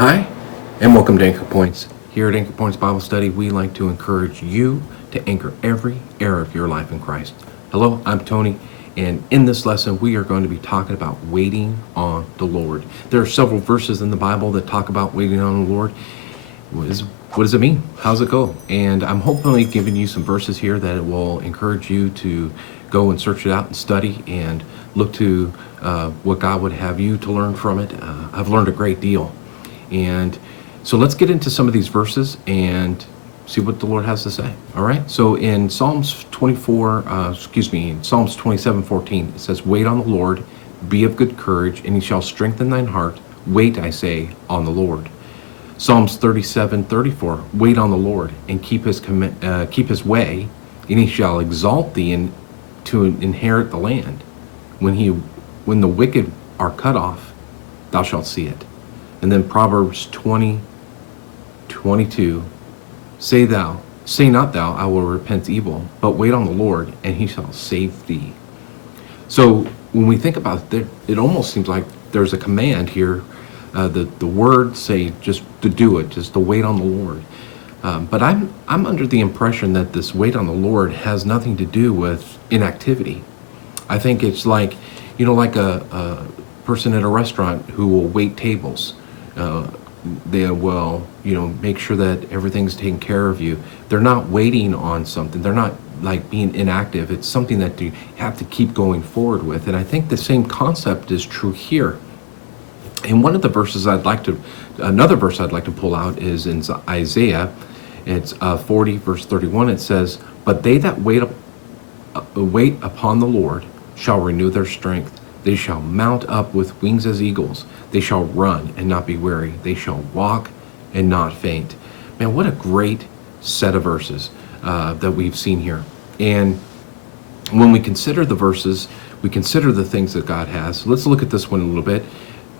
Hi, and welcome to Anchor Points. Here at Anchor Points Bible Study, we like to encourage you to anchor every area of your life in Christ. Hello, I'm Tony, and in this lesson, we are going to be talking about waiting on the Lord. There are several verses in the Bible that talk about waiting on the Lord. What does it mean? How's it go? And I'm hopefully giving you some verses here that will encourage you to go and search it out and study and look to what God would have you to learn from it. I've learned a great deal. And so let's get into some of these verses and see what the Lord has to say. All right. So in Psalms 27:14, it says, "Wait on the Lord, be of good courage, and he shall strengthen thine heart. Wait, I say, on the Lord." Psalms 37:34, "Wait on the Lord, and keep his way, and he shall exalt thee to inherit the land. When the wicked are cut off, thou shalt see it." And then Proverbs 20:22, Say not thou, I will repent evil, but wait on the Lord, and he shall save thee. So when we think about it, it almost seems like there's a command here. The word say just to do it, just to wait on the Lord. But I'm under the impression that this wait on the Lord has nothing to do with inactivity. I think it's like, like a person at a restaurant who will wait tables. They will, make sure that everything's taken care of you. They're not waiting on something. They're not like being inactive. It's something that you have to keep going forward with. And I think the same concept is true here. And another verse I'd like to pull out is in Isaiah. It's 40 verse 31. It says, "But they that wait upon the Lord shall renew their strength. They shall mount up with wings as eagles. They shall run and not be weary. They shall walk and not faint." Man, what a great set of verses that we've seen here. And when we consider the verses, we consider the things that God has. Let's look at this one a little bit.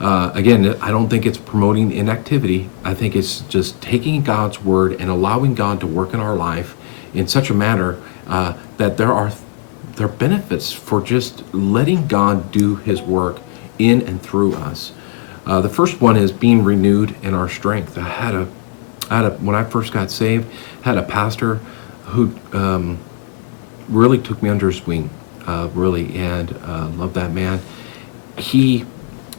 Again, I don't think it's promoting inactivity. I think it's just taking God's word and allowing God to work in our life in such a manner that there are benefits for just letting God do his work in and through us. The first one is being renewed in our strength. I had when I first got saved, had a pastor who really took me under his wing, and loved that man. He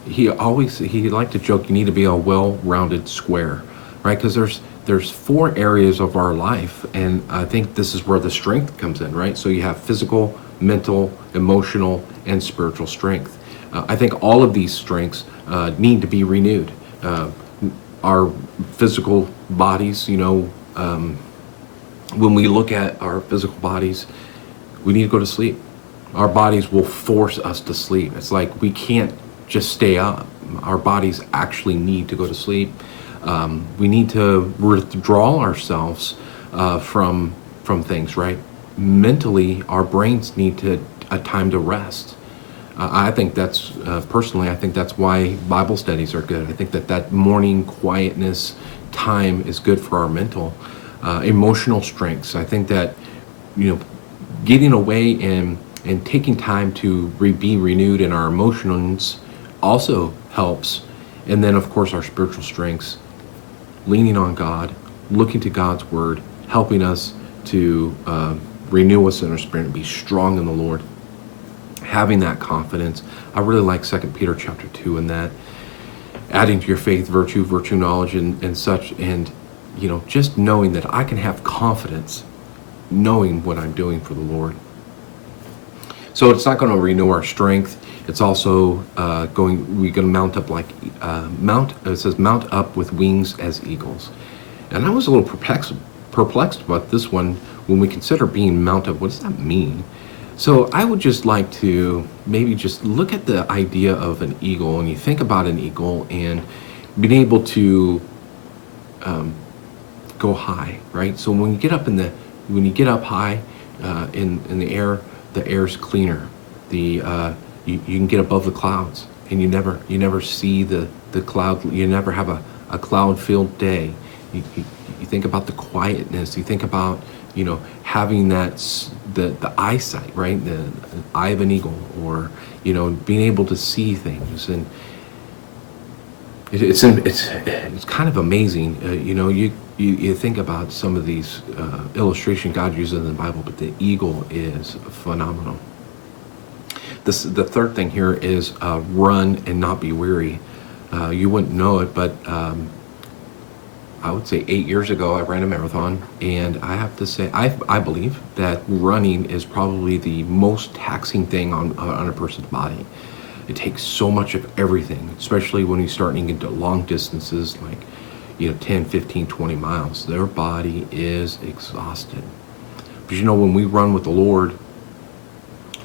liked to joke, you need to be a well-rounded square, right? Because there's four areas of our life, and I think this is where the strength comes in, right? So you have physical, mental, emotional, and spiritual strength. I think all of these strengths need to be renewed. Our physical bodies, when we look at our physical bodies, we need to go to sleep. Our bodies will force us to sleep. It's like we can't just stay up. Our bodies actually need to go to sleep. We need to withdraw ourselves from things, right? Mentally, our brains need a time to rest. I think that's, personally, I think that's why Bible studies are good. I think that morning quietness time is good for our mental, emotional strengths. I think that, getting away and taking time to be renewed in our emotions also helps. And then, of course, our spiritual strengths, leaning on God, looking to God's word, helping us to renew us in our spirit and be strong in the Lord, having that confidence. I really like 2 Peter chapter 2 and that, adding to your faith virtue knowledge and such, and just knowing that I can have confidence knowing what I'm doing for the Lord. So it's not going to renew our strength. It's also we're going to mount up it says mount up with wings as eagles. And I was a little perplexed about this one when we consider being mount up. What does that mean? So I would just like to maybe just look at the idea of an eagle, and you think about an eagle and being able to go high, right? So when you get up high in the air's cleaner. You can get above the clouds, and you never see the cloud. You never have a cloud-filled day. You think about the quietness. You think about having the eyesight, right? The eye of an eagle, or being able to see things. And it's kind of amazing. You think about some of these illustration God uses in the Bible, but the eagle is phenomenal. The third thing here is run and not be weary. You wouldn't know it, but I would say 8 years ago I ran a marathon, and I have to say I believe that running is probably the most taxing thing on a person's body. It takes so much of everything, especially when you're starting into long distances like 10, 15, 20 miles. Their body is exhausted. But when we run with the Lord,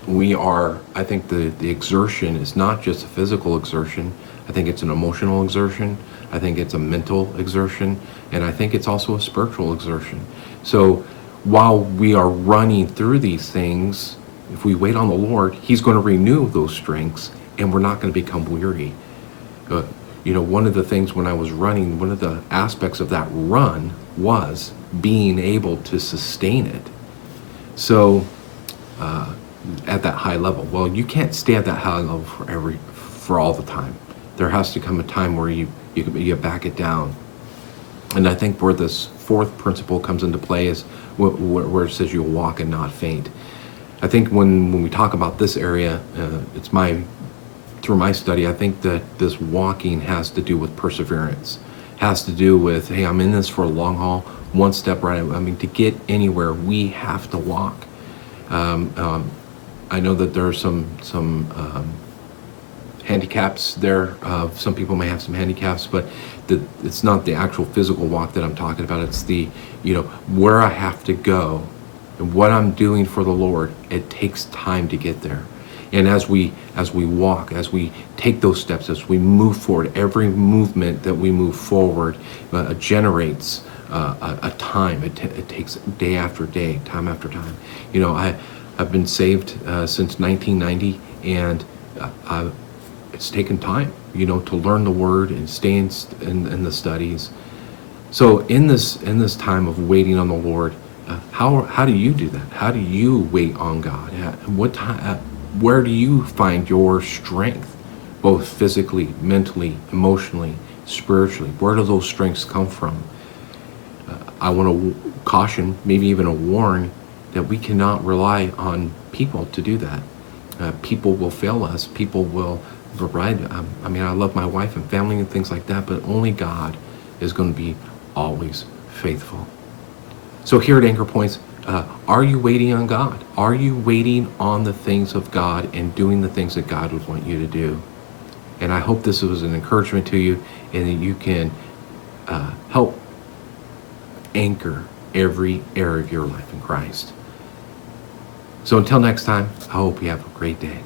I think the exertion is not just a physical exertion. I think it's an emotional exertion. I think it's a mental exertion. And I think it's also a spiritual exertion. So while we are running through these things, if we wait on the Lord, He's going to renew those strengths, and we're not going to become weary. One of the things when I was running, one of the aspects of that run was being able to sustain it. So at that high level, well, you can't stay at that high level for all the time. There has to come a time where you back it down. And I think where this fourth principle comes into play is where it says you'll walk and not faint. I think when we talk about this area, through my study, I think that this walking has to do with perseverance, has to do with, hey, I'm in this for a long haul, one step right. To get anywhere, we have to walk. I know that there are some handicaps there. Some people may have some handicaps, but it's not the actual physical walk that I'm talking about. It's the, where I have to go and what I'm doing for the Lord. It takes time to get there. And as we walk, as we take those steps, as we move forward, every movement that we move forward generates a time. It takes day after day, time after time. I've been saved since 1990, and it's taken time, to learn the Word and stay in the studies. So in this time of waiting on the Lord, how do you do that? How do you wait on God? What time? Where do you find your strength, both physically, mentally, emotionally, spiritually? Where do those strengths come from? I want to caution, maybe even warn, that we cannot rely on people to do that. People will fail us. People will provide. I love my wife and family and things like that, but only God is going to be always faithful. So here at Anchor Points, are you waiting on God? Are you waiting on the things of God and doing the things that God would want you to do? And I hope this was an encouragement to you, and that you can help anchor every area of your life in Christ. So until next time, I hope you have a great day.